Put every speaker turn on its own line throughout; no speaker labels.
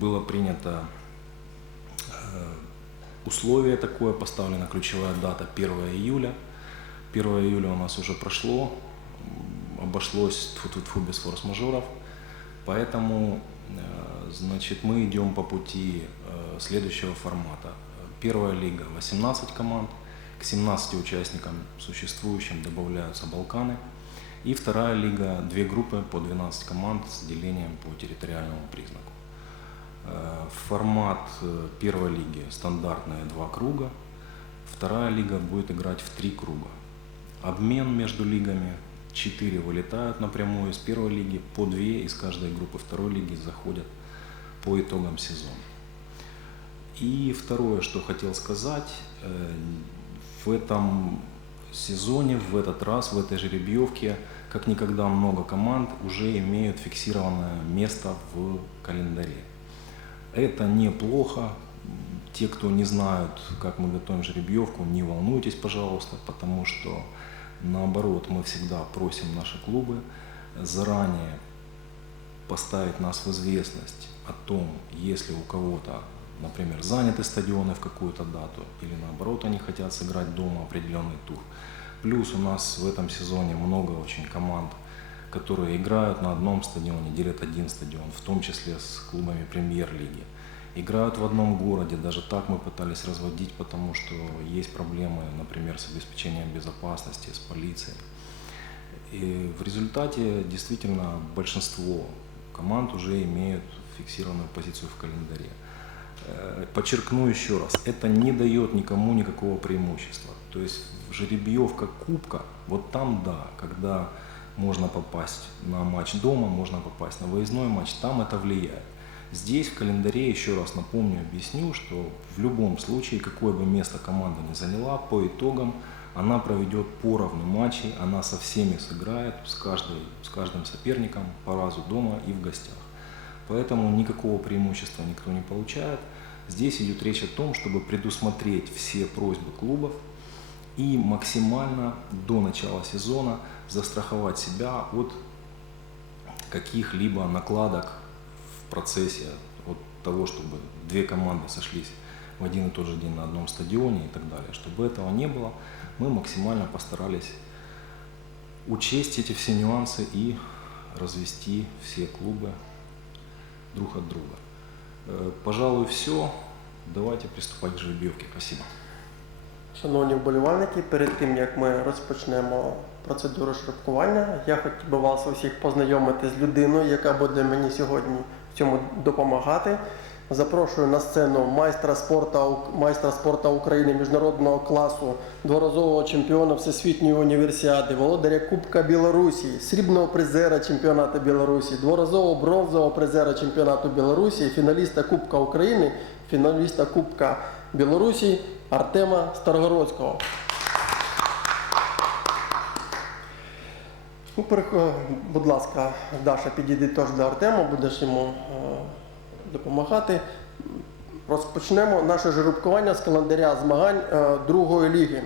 было принято э, условие такое, поставлена ключевая дата 1 июля. 1 июля у нас уже прошло, обошлось тьфу-тьфу без форс-мажоров, поэтому э, значит, мы идем по пути э, следующего формата. Первая лига 18 команд, к 17 участникам существующим добавляются Балканы. И вторая лига, две группы по 12 команд с делением по территориальному признаку. Э, Формат э, первой лиги стандартные два круга. Вторая лига будет играть в три круга. Обмен между лигами. Четыре вылетают напрямую из первой лиги, по две из каждой группы второй лиги заходят по итогам сезона. И второе, что хотел сказать, э, в этом сезоне, в этот раз, в этой жеребьевке, как никогда много команд уже имеют фиксированное место в календаре. Это неплохо. Те, кто не знают, как мы готовим жеребьевку, не волнуйтесь, пожалуйста, потому что наоборот, мы всегда просим наши клубы заранее поставить нас в известность о том, если у кого-то, например, заняты стадионы в какую-то дату, или наоборот, они хотят сыграть дома определенный тур. Плюс у нас в этом сезоне много очень команд, которые играют на одном стадионе, делят один стадион, в том числе с клубами премьер-лиги. Играют в одном городе, даже так мы пытались разводить, потому что есть проблемы, например, с обеспечением безопасности, с полицией. И в результате действительно большинство команд уже имеют фиксированную позицию в календаре. Э, Подчеркну еще раз, это не дает никому никакого преимущества. То есть жеребьевка кубка, вот там да, когда можно попасть на матч дома, можно попасть на выездной матч, там это влияет. Здесь в календаре, еще раз напомню, объясню, что в любом случае, какое бы место команда не заняла, по итогам она проведет поровну матчей, она со всеми сыграет, с, каждой, с каждым соперником по разу дома и в гостях. Поэтому никакого преимущества никто не получает. Здесь идет речь о том, чтобы предусмотреть все просьбы клубов и максимально до начала сезона застраховать себя от каких-либо накладок в процессе от того, чтобы две команды сошлись в один и тот же день на одном стадионе и так далее. Чтобы этого не было, мы максимально постарались учесть эти все нюансы и развести все клубы друг от друга. Э, Пожалуй, все. Давайте приступать к жеребьевке. Спасибо.
Шановні вболівальники, перед тим як ми розпочнемо процедуру шрифкування, я хотів би вас усіх познайомити з людиною, яка буде мені сьогодні в цьому допомагати. Запрошую на сцену майстра спорту, майстра спорту України міжнародного класу, дворазового чемпіона Всесвітньої універсіади, володаря Кубка Білорусі, срібного призера чемпіонату Білорусі, дворазового бронзового призера чемпіонату Білорусі, фіналіста Кубка України, фіналіста Кубка Білорусі Артема Старгородського. Ну, Будь ласка, Даша, підійди теж до Артема, будеш йому е, допомагати. Розпочнемо наше жеребкування з календаря змагань е, другої ліги.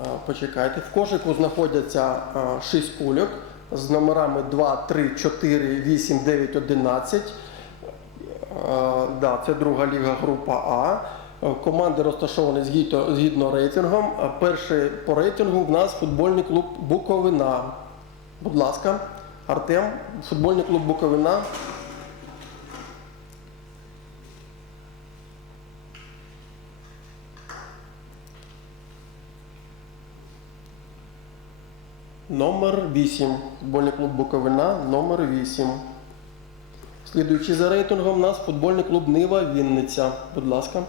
Е, Почекайте, в кошику знаходяться 6 кульок з номерами 2, 3, 4, 8, 9, 11. Е, Да, це друга ліга група А. Е, Команди розташовані згідно, згідно рейтингом. Е, Перший по рейтингу в нас футбольний клуб Буковина. Будь ласка, Артем, футбольний клуб Буковина. Номер 8. Футбольний клуб Буковина, номер 8. Слідуючи за рейтингом, у нас футбольний клуб Нива Вінниця. Будь ласка.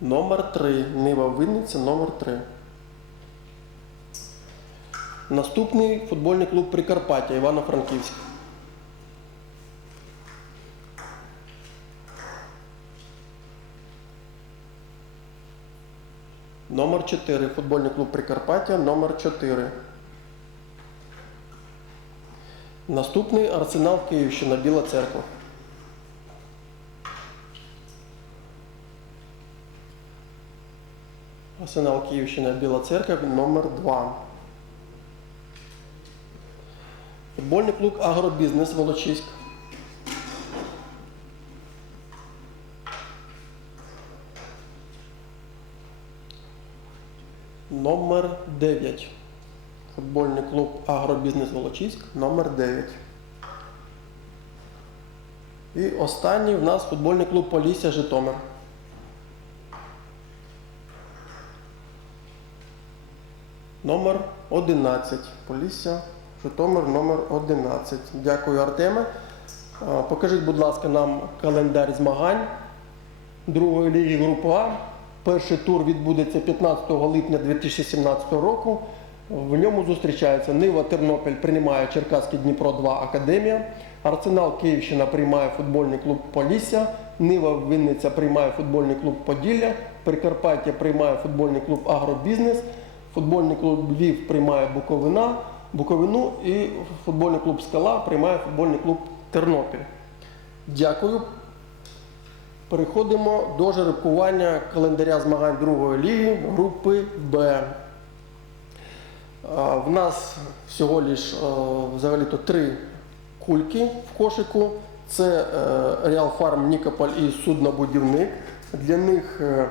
Номер 3. Нива Вінниця, номер 3. Наступний футбольний клуб Прикарпаття Івано-Франківськ. Номер 4. Футбольний клуб Прикарпаття, номер 4. Наступний Арсенал Київщина, Біла Церква. Арсенал Київщина Біла Церква номер 2. Футбольний клуб Агробізнес Волочиськ. Номер 9. Футбольний клуб Агробізнес Волочиськ номер 9. І останній в нас футбольний клуб Полісся Житомир. Номер 11. Полісся Житомир номер 11. Дякую, Артеме. Покажіть, будь ласка, нам календар змагань другої ліги групи А. Перший тур відбудеться 15 липня 2017 року. В ньому зустрічаються Нива Тернопіль приймає Черкаський Дніпро 2 Академія. Арсенал Київщина приймає футбольний клуб Полісся. Нива Вінниця приймає футбольний клуб Поділля. Прикарпаття приймає футбольний клуб Агробізнес. Футбольний клуб Львів приймає Буковина, Буковину і футбольний клуб Скала приймає футбольний клуб Тернопіль. Дякую. Переходимо до жеребкування календаря змагань другої ліги групи Б. В нас всього лиш е, взагалі-то три кульки в кошику. Це Реал Фарм Нікополь і суднобудівник. Для них е,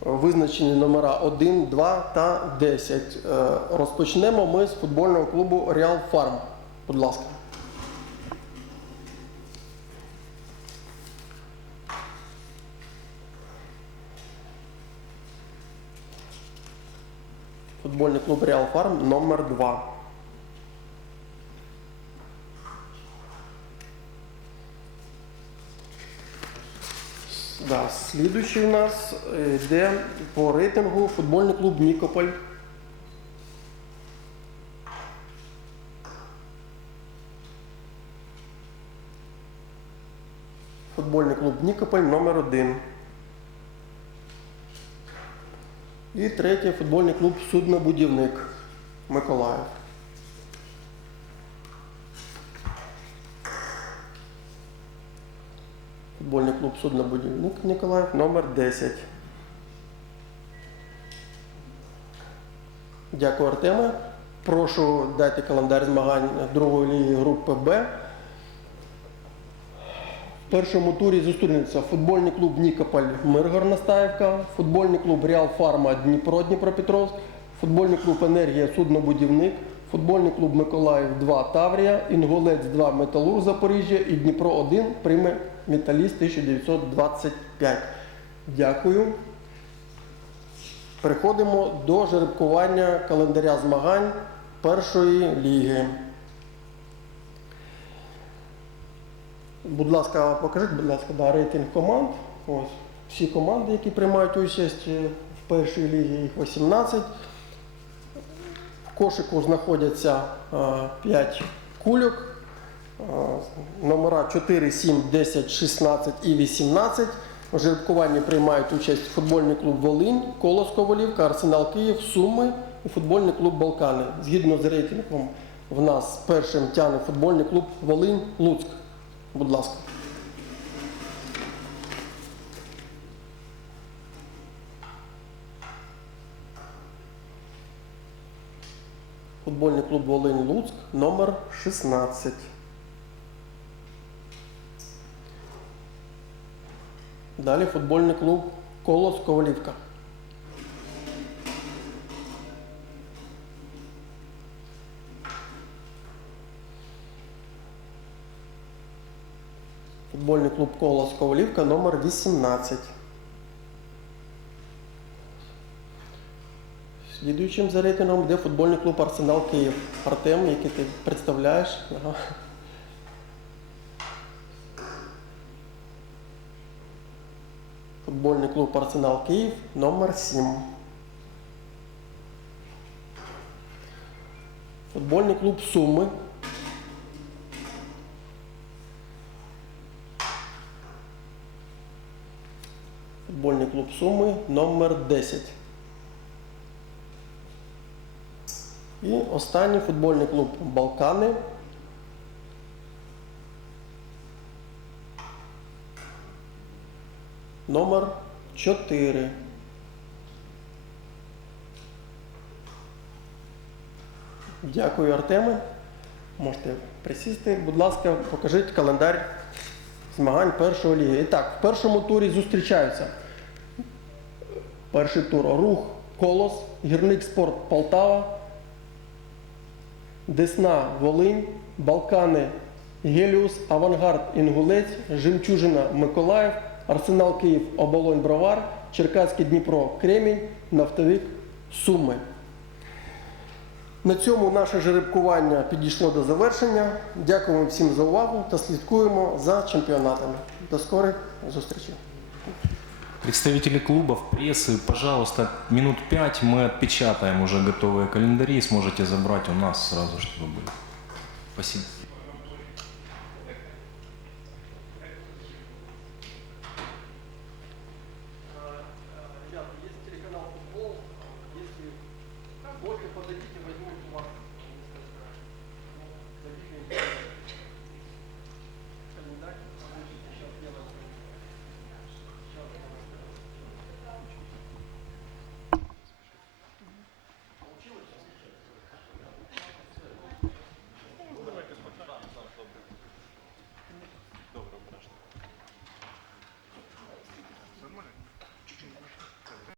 визначені номера 1, 2 та 10. Е, Розпочнемо ми з футбольного клубу Реал Фарм. Будь ласка. Футбольний клуб Реал Фарм номер 2. Да, слідуючий у нас е, йде по рейтингу футбольний клуб Нікополь. Футбольний клуб Нікополь номер 1. І третє футбольний клуб Суднобудівник Миколаїв. Футбольний клуб Суднобудівник Ніколаїв номер 10. Дякую, Артеме. Прошу дати календар змагань другої ліги групи Б. Першому турі зустрінуться футбольний клуб Нікополь Миргор Настаївка, футбольний клуб Реал Фарма Дніпро Дніпропетровськ, футбольний клуб Енергія Суднобудівник, футбольний клуб Миколаїв 2 Таврія, Інгулець 2 Металург Запоріжжя і Дніпро 1 прийме Металіст 1925. Дякую. Переходимо до жеребкування календаря змагань першої ліги. Будь ласка, покажіть, будь ласка, да, рейтинг команд. Ось всі команди, які приймають участь е, в першій лігі, їх 18. В кошику знаходяться 5 кульок. Е, Номера 4, 7, 10, 16 і 18. В жеребкуванні приймають участь футбольний клуб Волинь, Колос Ковалівка, Арсенал Київ, Суми і футбольний клуб Балкани. Згідно з рейтингом, в нас першим тягне футбольний клуб Волинь Луцьк. Будь ласка. Футбольний клуб Волинь Луцьк номер 16. Далі футбольний клуб Колос Ковалівка. Футбольний клуб Колос Ковалівка номер 18. Слідуючим за рейтингом йде футбольний клуб Арсенал Київ. Артем, який ти представляєш. Футбольний клуб Арсенал Київ номер 7. Футбольний клуб Суми. Футбольний клуб Суми номер 10 І останній футбольний клуб Балкани. Номер 4. Дякую, Артеме. Можете присісти. Будь ласка, покажіть календар змагань першої ліги. І так, в першому турі зустрічаються. Перший тур Рух, Колос, Гірник Спорт Полтава, Десна Волинь, Балкани Геліус, Авангард Інгулець, Жемчужина Миколаїв, Арсенал Київ, Оболонь Бровар, Черкаський Дніпро Кремінь, Нафтовик Суми. На цьому наше жеребкування підійшло до завершення. Дякуємо всім за увагу та слідкуємо за чемпіонатами. До скорих зустрічей
Представители клубов, прессы, пожалуйста, минут пять мы отпечатаем уже готовые календари и сможете забрать у нас сразу, чтобы были. Спасибо.